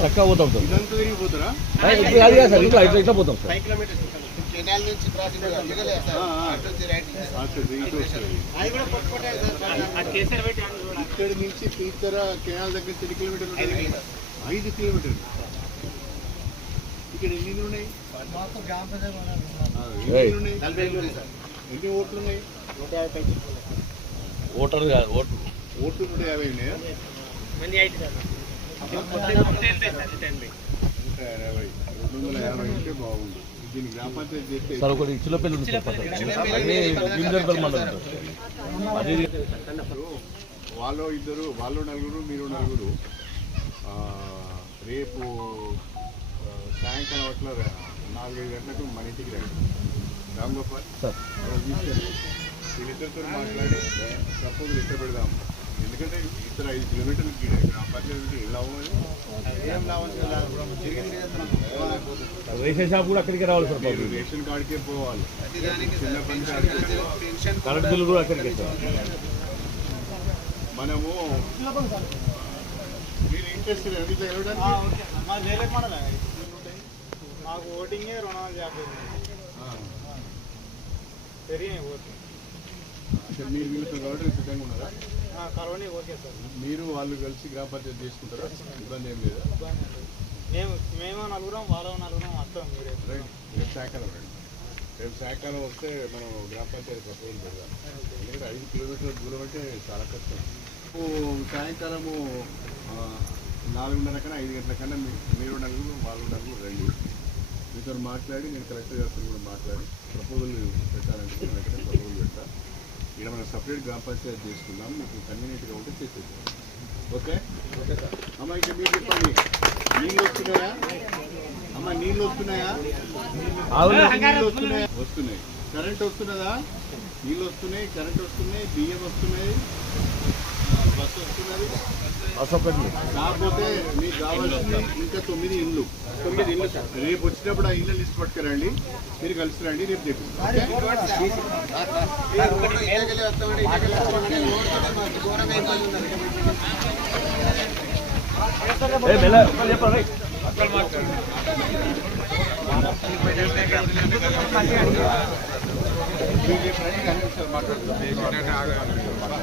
చక్కగా పోతాం సార్. ఇప్పుడు అది కాదు సార్ ఇట్లా ఇట్లా ఇట్లా పోతాం సార్. ఇక్కడ నుంచి పీతర కెనాల్ దగ్గర ఎన్ని కిలోమీటర్లు? ఐదు కిలోమీటర్లు ఇక్కడ ఎన్ని ఉన్నాయి ఎన్ని ఓట్లు ఉన్నాయి? నూట యాభై ఓటర్ కాదు ఓటు. ఓట్లు నూట యాభై ఉన్నాయా? సార్ నూట యాభై రెండు వందల యాభై ఉంటే బాగుంది దీన్ని గ్రామ పంచాయతీ చేస్తే సార్ ఒకటి. అది వాళ్ళు ఇద్దరు వాళ్ళు నలుగురు మీరు నలుగురు ఆ, రేపు సాయంకాలం అట్లా నాలుగైదు గంటలకు మన ఇంటికి రండి. రామ్ గోపాల్ వీళ్ళిద్దరితో మాట్లాడి ప్రపోజల్ ఇట్లా పెడదాం. ఎందుకంటే ఇతర ఐదు కిలోమీటర్లు గ్రామ పంచాయతీ ఏం లాభం రేషన్ షాప్ కూడా అక్కడికి రావాలి సార్. రేషన్ కార్డుకే పోవాలి. చిన్న కరెంట్ బిల్లు కూడా అక్కడికే సార్. మనము మీరు ఇంట్రెస్ట్ ఇట్లా వెళ్ళడానికి మాకు ఓటింగే రెండు వందల యాభై. పెరిగినాయి ఓటు అంటే మీరు వీళ్ళతో కాబట్టి సిద్ధంగా ఉన్నారా? Corona okay sir. మీరు వాళ్ళు కలిసి గ్రామ పంచాయతీ చేసుకుంటారా? ఇబ్బంది ఏం లేదా? మేము మేము నలుగురం వాళ్ళ నలుగురం వస్తాం మీరే. రేపు సాయంకాలం రండి. రేపు సాయంకాలం వస్తే మనం గ్రామ పంచాయతీ ప్రపోజల్ పెడదాం. ఎందుకంటే ఐదు కిలోమీటర్ల దూరం అంటే చాలా కష్టం. సాయంకాలము నాలుగున్నర కన్నా ఐదు గంటల కన్నా మీరు నలుగురు వాళ్ళు నలుగురు రండి. మీతో మాట్లాడి నేను కలెక్టర్ గారితో కూడా మాట్లాడి ప్రపోజల్ పెట్టాలంటే నేను వెంటనే ప్రపోజల్ పెడతా. ఇక్కడ మనం సపరేట్ గ్రామ పంచాయతీ చేసుకుందాం మీకు కన్వీనియంట్గా ఉంటే చేసేద్దాం. ఓకే? అమ్మ ఇక మీరు చెప్పండి. నీళ్ళు వస్తున్నాయా? అమ్మ నీళ్ళు వస్తున్నాయా? నీళ్ళు వస్తున్నాయా? వస్తున్నాయి. కరెంట్ వస్తున్నదా? నీళ్ళు వస్తున్నాయి కరెంట్ వస్తున్నాయి బియ్యం వస్తున్నాయి. అసొకటి. కాకపోతే మీకు కావాల్సింది ఇంకా తొమ్మిది ఇండ్లు. తొమ్మిది ఇండ్లు సార్. రేపు వచ్చినప్పుడు ఆ ఇండ్ల లిస్ట్ పట్టుకురండి. మీరు కలిసి రండి రేపు చెప్పండి మాట్లాడుతుంది